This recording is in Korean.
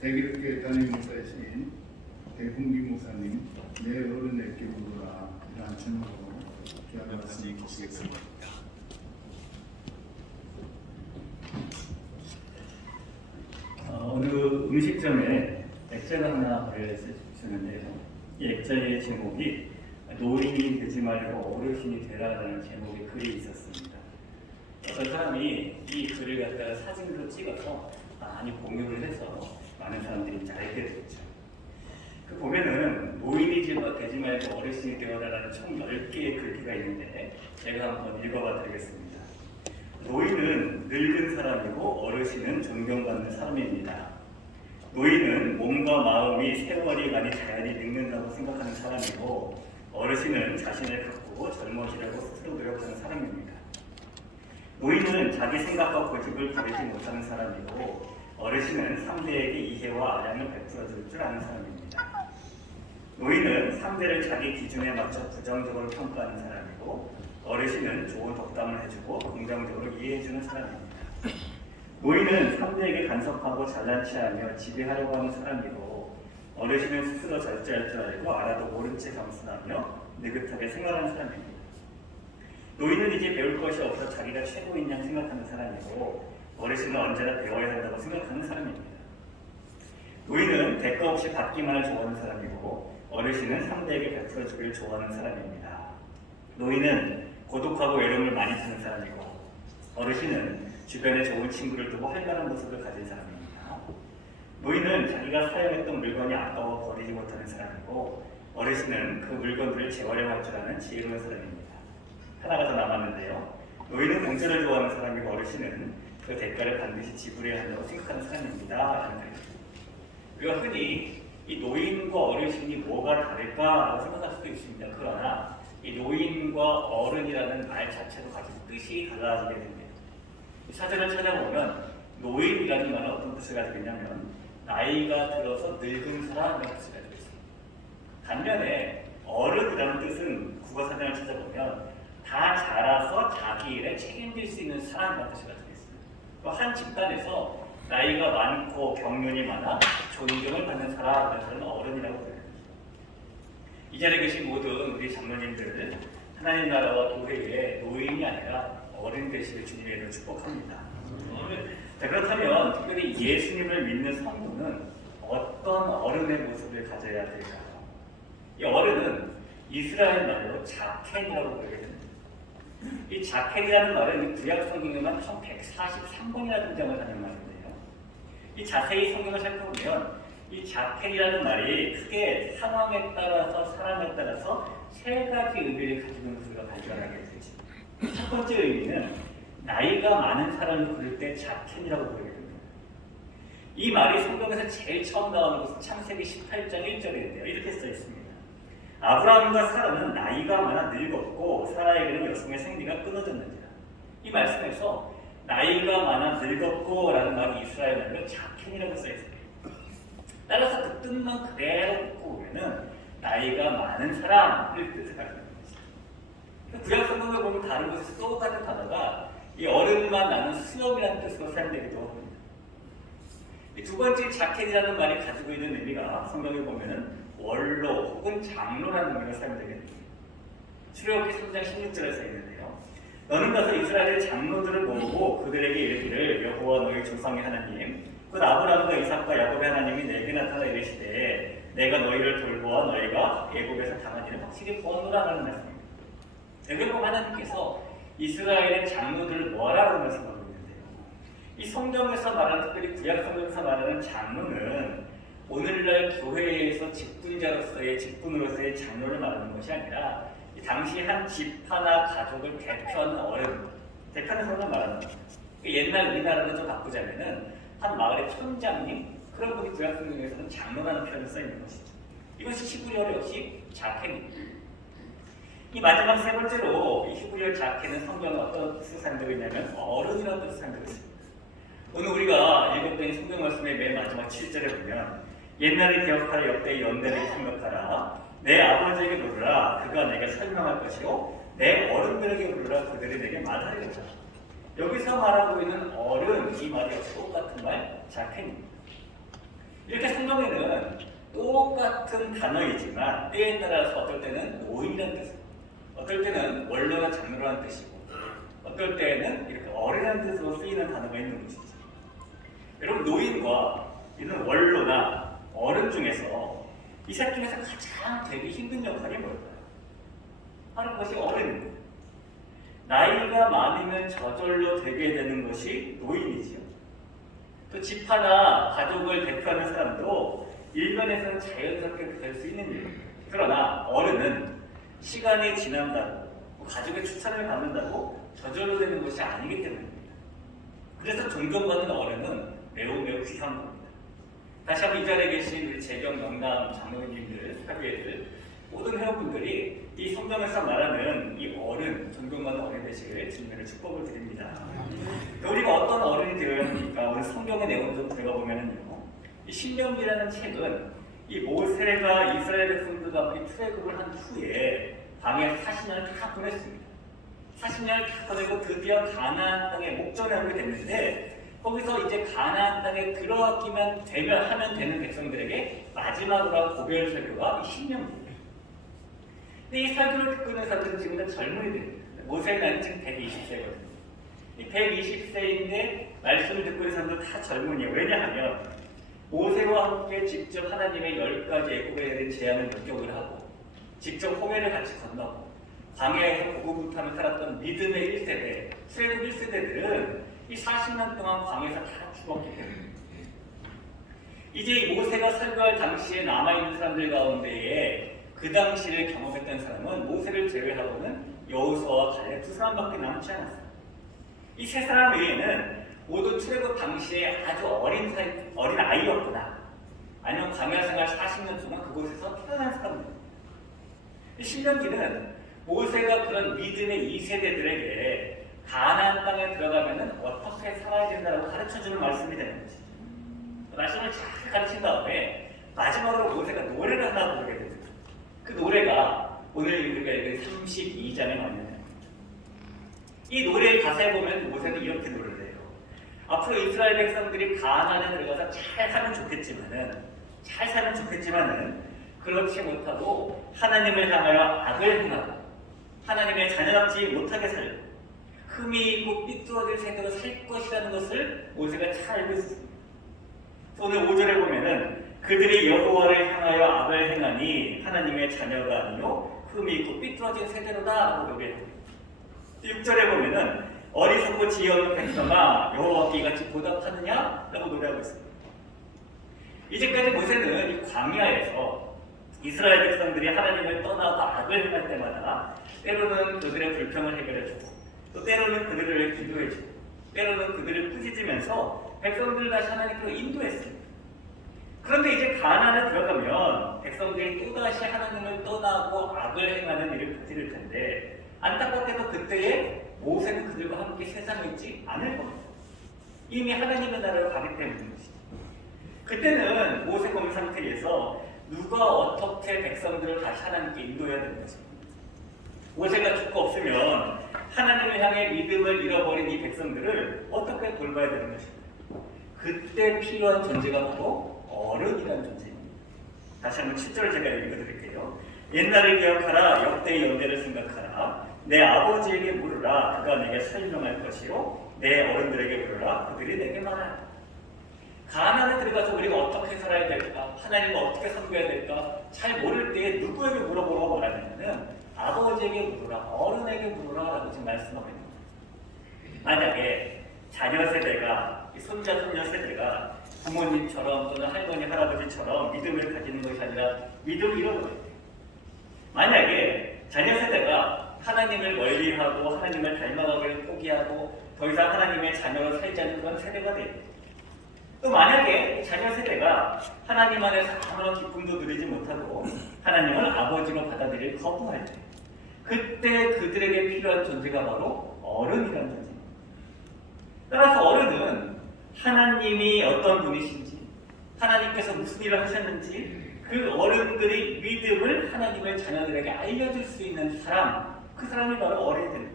대기롭게 담임 목사이신 대홍기 목사님, 내 어른에게 물어라 이라는 제목으로 귀한 말씀 주시겠습니다. 어느 음식점에 액자를 하나 보내주셨는데요. 이 액자의 제목이 노인이 되지 말고 어르신이 되라라는 제목의 글이 있었습니다. 어떤 사람이 이 글을 갖다가 사진으로 찍어서 많이 공유를 해서 많은 사람들이 이제 알게 됐죠. 그 보면은 노인이 되지 말고 어르신이 되어라라는 총 10개의 글귀가 있는데 제가 한번 읽어봐 드리겠습니다. 노인은 늙은 사람이고 어르신은 존경받는 사람입니다. 노인은 몸과 마음이 세월이 많이 자연히 늙는다고 생각하는 사람이고 어르신은 자신을 가꾸고 젊어지려고 스스로 노력하는 사람입니다. 노인은 자기 생각과 고집을 가리지 못하는 사람이고 어르신은 상대에게 이해와 아량을 베풀어줄 줄 아는 사람입니다. 노인은 상대를 자기 기준에 맞춰 부정적으로 평가하는 사람이고 어르신은 좋은 덕담을 해주고 긍정적으로 이해해주는 사람입니다. 노인은 상대에게 간섭하고 잘난 체하며 지배하려고 하는 사람이고 어르신은 스스로 절제할 줄 알고 알아도 모른 채 겸손하며 느긋하게 생활하는 사람입니다. 노인은 이제 배울 것이 없어 자기가 최고인 양 생각하는 사람이고 어르신은 언제나 배워야 한다고 생각하는 사람입니다. 노인은 대가 없이 받기만을 좋아하는 사람이고 어르신은 상대에게 베풀어주기를 좋아하는 사람입니다. 노인은 고독하고 외로움을 많이 타는 사람이고 어르신은 주변에 좋은 친구를 두고 활발한 모습을 가진 사람입니다. 노인은 자기가 사용했던 물건이 아까워 버리지 못하는 사람이고 어르신은 그 물건들을 재활용할 줄 아는 지혜로운 사람입니다. 하나가 더 남았는데요. 노인은 공짜를 좋아하는 사람이고 어르신은 그 대가를 반드시 지불해야 한다고 생각하는 사람입니다. 우리가 흔히 이 노인과 어르신이 뭐가 다를까라고 생각할 수도 있습니다. 그러나 이 노인과 어른이라는 말 자체도 가진 뜻이 달라지게 됩니다. 사전을 찾아보면 노인이라는 말은 어떤 뜻을 가지고 있냐면 나이가 들어서 늙은 사람이라는 뜻을 가지고 있습니다. 반면에 어른이라는 뜻은 국어사전을 찾아보면 다 자라서 자기 일에 책임질 수 있는 사람이라는 뜻을 가지고 있습니다. 한 집단에서 나이가 많고 경륜이 많아 존경을 받는 사람을 어른이라고 부릅니다. 이 자리에 계신 모든 우리 장로님들 하나님 나라와 교회의 노인이 아니라 어른 되시길 주님의 이름으로 축복합니다. 자, 그렇다면 특별히 예수님을 믿는 성도는 어떤 어른의 모습을 가져야 될까요? 이 어른은 이스라엘 말로 자켄이라고 부르게 됩니다. 이 자켄이라는 말은 구약 성경에만 1143번이나 등장을 하는 말인데요. 이 자세히 성경을 살펴보면 이 자켄이라는 말이 크게 상황에 따라서 사람에 따라서 세 가지 의미를 가지고 있는 것을 우리가 발견하게 되죠. 첫 번째 의미는 나이가 많은 사람을 부를 때 자켄이라고 부르게 됩니다. 이 말이 성경에서 제일 처음 나오는 것은 창세기 18장 1절인데요. 이렇게 써 있습니다. 아브라함과 사라는 나이가 많아 늙었고 사라에게는 여성의 생리가 끊어졌는지라. 이 말씀에서 나이가 많아 늙었고 라는 말이 이스라엘 말로 자켄이라고 써 있습니다. 따라서 그 뜻만 그대로 듣고 보면은 나이가 많은 사람을 뜻을 가지고 있습니다. 구약 성경을 보면 다른 곳에서 똑같은 단어가 이 어른만 나는 수염이라는 뜻으로 사용되기도 합니다. 두 번째 자켄이라는 말이 가지고 있는 의미가 성경에 보면은 원로 혹은 장로라는 의미가 사용되게 됩니다. 출애굽기 3장 16절에 써 있는데요. 너는 가서 이스라엘의 장로들을 모으고 그들에게 이르기를 여호와 너희 조상의 하나님 곧 아브라함과 이삭과 야곱의 하나님이 내게 나타나 이르시되 내가 너희를 돌보아 너희가 애굽에서 당한 일을 확실히 보았노라 하는 말씀입니다. 여기 보면 하나님께서 이스라엘의 장로들을 모아라고 말씀하고 있는데요. 이 성경에서 말하는 특별히 구약 성경에서 말하는 장로는 오늘날 교회에서 직분으로서의 장로를 말하는 것이 아니라 당시 한 집화나 가족을 대표하는 어른, 대표하는 사람을 말하는 겁니다. 옛날 우리나라로 좀 바꾸자면은 한 마을의 촌장님, 그런 분이 구약 성경에서는 장로라는 표현을 써 있는 것이죠. 이것이 히브리어 역시 자켄입니다. 이 마지막 세 번째로 이 히브리어 자켄은 성경에 어떤 뜻을 사용되고 있냐면 어른이라는 뜻을 사용되고 있습니다. 오늘 우리가 읽었던 성경 말씀의 맨 마지막 7절에 보면 옛날을 기억하라 역대의 연대를 생각하라 내 아버지에게 물으라 그가 내게 설명할 것이요 내 어른들에게 물으라 그들이 내게 말하리라. 여기서 말하고 있는 어른 이 말이 역시 똑같은 말 자켄입니다. 이렇게 성경에는 똑같은 단어이지만 때에 따라서 어떨 때는 노인이라는 뜻이고 어떨 때는 원로나 장로라는 뜻이고 어떨 때는 이렇게 어린이라는 뜻으로 쓰이는 단어가 있는 것이죠. 여러분, 노인과 이런 원로나 어른 중에서 이 셋 중에서 가장 되기 힘든 역할이 뭘까요? 바로 그것이 어른입니다. 나이가 많으면 저절로 되게 되는 것이 노인이지요. 또 집 하나 가족을 대표하는 사람도 일면에서는 자연스럽게 될 수 있는 일입니다. 그러나 어른은 시간이 지난다고 가족의 추천을 받는다고 저절로 되는 것이 아니기 때문입니다. 그래서 존경받는 어른은 매우 귀한 겁니다. 다시 한번 이 자리에 계신 우리 재경, 영남, 장로님들, 사교회들 모든 회원분들이 이 성경에서 말하는 이 어른, 존경받는 어른 되시길 주님의 축복을 드립니다. 우리가 어떤 어른이 되어야 합니까? 오늘 성경의 내용을 좀 들어가 보면은요, 이 신명기라는 책은 이 모세가 이스라엘 백성들과 함께 출애굽을 한 후에 광야에 40년을 다 보냈습니다. 40년을 다 보내고 드디어 가나안 땅에 목전에 오게 됐는데 거기서 이제 가나안 땅에 들어가기만 하면 되는 백성들에게 마지막으로 한 고별 설교가 이 신명기입니다. 근데 이 설교를 듣고 있는 사람들은 지금 다 젊은이들입니다. 모세의 나이는 지금 120세거든요. 이 120세인데 말씀을 듣고 있는 사람들 다 젊은이에요. 왜냐하면 모세와 함께 직접 하나님의 10가지 애국에 대한 제안을 목격을 하고 직접 홍해를 같이 건너고 광야에서 고군분투하며 살았던 믿음의 1세대, 출애굽 1세대들은 이 40년 동안 광야에서 다 죽었기 때문입니다. 이제 이 모세가 설교할 당시에 남아있는 사람들 가운데에 그 당시를 경험했던 사람은 모세를 제외하고는 여호수아와 갈렙 두 사람밖에 남지 않았어요. 이 세 사람 외에는 모두 출애굽 당시에 아주 어린 아이였거나 아니면 광야 생활 40년 동안 그곳에서 태어난 사람입니다. 신명기는 모세가 그런 믿음의 2세대들에게 가나안 땅에 들어가면 어떻게 살아야 된다고 가르쳐주는 말씀이 되는 거죠. 말씀을 잘 가르친 다음에 마지막으로 모세가 노래를 하나 부르게 됩니다. 그 노래가 오늘 우리가 읽은 32장에 나옵니다. 이 노래의 가사에 보면 모세는 이렇게 노래를 해요. 앞으로 이스라엘 백성들이 가나안에 들어가서 잘 살면 좋겠지만은 그렇지 못하고 하나님을 향하여 악을 행하고 하나님의 자녀답지 못하게 살고 흠이 있고 삐뚤어질 세대로 살 것이라는 것을 모세가 잘 알고 있습니다. 오늘 5절에 보면은 그들이 여호와를 향하여 악을 행하니 하나님의 자녀가 아니요 흠이 있고 삐뚤어진 세대로다 라고 노래합니다. 6절에 보면은 어리석고 지혜없는 백성아 여호와께 이같이 보답하느냐 라고 노래하고 있습니다. 이제까지 모세는 이 광야에서 이스라엘 백성들이 하나님을 떠나고 악을 행할 때마다 때로는 그들의 불평을 해결해주고 또 때로는 그들을 기도해주고 때로는 그들을 꾸짖으면서 백성들을 다시 하나님께로 인도했습니다. 그런데 이제 가나안에 들어가면 백성들이 또다시 하나님을 떠나고 악을 행하는 일을 저지를 텐데 안타깝게도 그때에 모세는 그들과 함께 세상에 있지 않을 겁니다. 이미 하나님의 나라로 가기 때문인 것이죠. 그때는 모세가 온 상태에서 누가 어떻게 백성들을 다시 하나님께 인도해야 되는 것입니다. 모세가 죽고 없으면 하나님을 향해 믿음을 잃어버린 이 백성들을 어떻게 돌봐야 되는 것입니다. 그때 필요한 존재가 바로 어른이라는 존재입니다. 다시 한번 7절을 제가 읽어드릴게요. 옛날을 기억하라, 역대의 연대를 생각하라. 내 아버지에게 물으라, 그가 내게 설명할 것이요 내 어른들에게 물으라, 그들이 내게 말하라. 가나안에 들어가서 우리가 어떻게 살아야 될까, 하나님을 어떻게 섬겨야 될까 잘 모를 때에 누구에게 물어보라고 말하냐면 아버지에게 물으라, 어른에게 물으라 라고 지금 말씀하고 있는 거예요. 만약에 자녀 세대가, 손자, 손녀 세대가 부모님처럼 또는 할머니, 할아버지처럼 믿음을 가지는 것이 아니라 믿음을 잃어버려요. 만약에 자녀 세대가 하나님을 멀리하고 하나님을 닮아가기를 포기하고 더 이상 하나님의 자녀로 살지 않는 그런 세대가 돼요. 또 만약에 자녀 세대가 하나님 안에서 아무런 기쁨도 누리지 못하고 하나님을 아버지로 받아들일 거부할 때 그때 그들에게 필요한 존재가 바로 어른이라는 존재입니다. 따라서 어른은 하나님이 어떤 분이신지 하나님께서 무슨 일을 하셨는지 그 어른들이 믿음을 하나님의 자녀들에게 알려줄 수 있는 사람, 그 사람이 바로 어른이 된다.